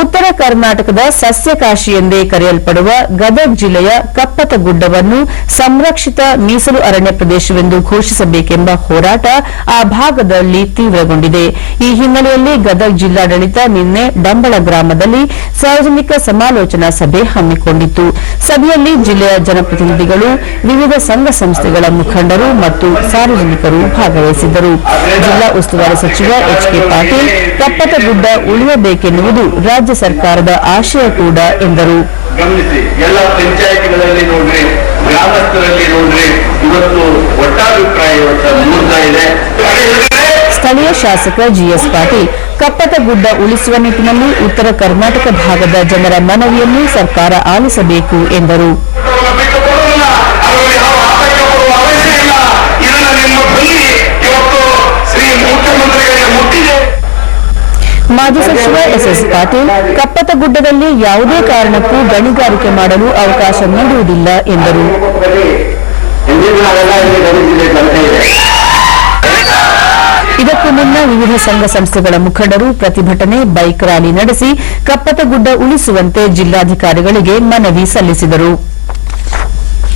ಉತ್ತರ ಕರ್ನಾಟಕದ ಸಸ್ಯಕಾಶಿ ಎಂದೇ ಕರೆಯಲ್ಪಡುವ ಗದಗ ಜಿಲ್ಲೆಯ ಕಪ್ಪತಗುಡ್ಡವನ್ನು ಸಂರಕ್ಷಿತ ಮೀಸಲು ಅರಣ್ಯ ಪ್ರದೇಶವೆಂದು ಘೋಷಿಸಬೇಕೆಂಬ ಹೋರಾಟ ಆ ಭಾಗದಲ್ಲಿ ತೀವ್ರಗೊಂಡಿದೆ. ಈ ಹಿನ್ನೆಲೆಯಲ್ಲಿ ಗದಗ ಜಿಲ್ಲಾಡಳಿತ ನಿನ್ನೆ ಡಂಬಳ ಗ್ರಾಮದಲ್ಲಿ ಸಾರ್ವಜನಿಕ ಸಮಾಲೋಚನಾ ಸಭೆ ಹಮ್ಮಿಕೊಂಡಿತ್ತು. ಸಭೆಯಲ್ಲಿ ಜಿಲ್ಲೆಯ ಜನಪ್ರತಿನಿಧಿಗಳು, ವಿವಿಧ ಸಂಘ ಸಂಸ್ಥೆಗಳ ಮುಖಂಡರು ಮತ್ತು ಸಾರ್ವಜನಿಕರು ಭಾಗವಹಿಸಿದ್ದರು. ಜಿಲ್ಲಾ ಉಸ್ತುವಾರಿ ಸಚಿವ ಎಚ್ ಕೆ ಪಾಟೀಲ್ ಕಪ್ಪತಗುಡ್ಡ ಉಳಿಯಬೇಕೆನ್ನುವುದು ರಾಜ್ಯ ಸರ್ಕಾರದ ಆಶಯ ಕೂಡ ಎಂದರು. ಗಮನಿಸಿ ಎಲ್ಲ ಪಂಚಾಯತ್ಗಳಲ್ಲಿ ನೋಡ್ರಿ ಗ್ರಾಮಸ್ಥರಲ್ಲಿ ನೋಡ್ರಿ ಇವತ್ತು ಒಟ್ಟಾಭಿಪ್ರಾಯ ಇದೆ. ಸ್ಥಳೀಯ ಶಾಸಕ ಜಿಎಸ್ ಪಾಟೀಲ್ ಕಪ್ಪತಗುಡ್ಡ ಉಳಿಸುವ ನಿಟ್ಟಿನಲ್ಲಿ ಉತ್ತರ ಕರ್ನಾಟಕ ಭಾಗದ ಜನರ ಮನವಿಯನ್ನು ಸರ್ಕಾರ ಆಲಿಸಬೇಕು ಎಂದರು. ಮಾಜಿ ಸಚಿವ ಎಸ್ಎಸ್ ಪಾಟೀಲ್ ಕಪ್ಪತಗುಡ್ಡದಲ್ಲಿ ಯಾವುದೇ ಕಾರಣಕ್ಕೂ ಗಣಿಗಾರಿಕೆ ಮಾಡಲು ಅವಕಾಶ ನೀಡುವುದಿಲ್ಲ ಎಂದರು. ಇದಕ್ಕೂ ಮುನ್ನ ವಿವಿಧ ಸಂಘ ಸಂಸ್ಥೆಗಳ ಮುಖಂಡರು ಪ್ರತಿಭಟನೆ, ಬೈಕ್ ರ್ಯಾಲಿ ನಡೆಸಿ ಕಪ್ಪತಗುಡ್ಡ ಉಳಿಸುವಂತೆ ಜಿಲ್ಲಾಧಿಕಾರಿಗಳಿಗೆ ಮನವಿ ಸಲ್ಲಿಸಿದರು.